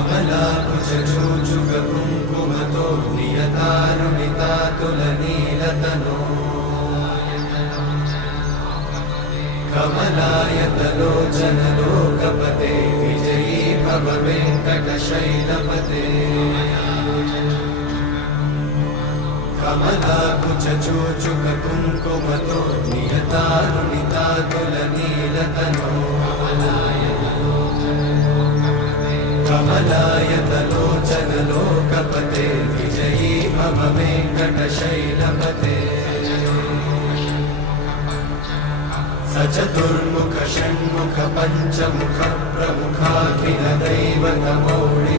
कमलाकुचूचुककुङ्कुमतो नियतारुणितातुलनीलतनो कमलायतलोचनलोकपते विजयी भव वेङ्कटशैलपते कमलाकुचूचुककुङ्कुमतो नियतारुणितातुलनीलतनो कमलायतलोचनलोकपते विजयी भव वेङ्कटशैलपते सचतुर्मुख षण्मुख पञ्चमुख प्रमुखाखिलदैवतमो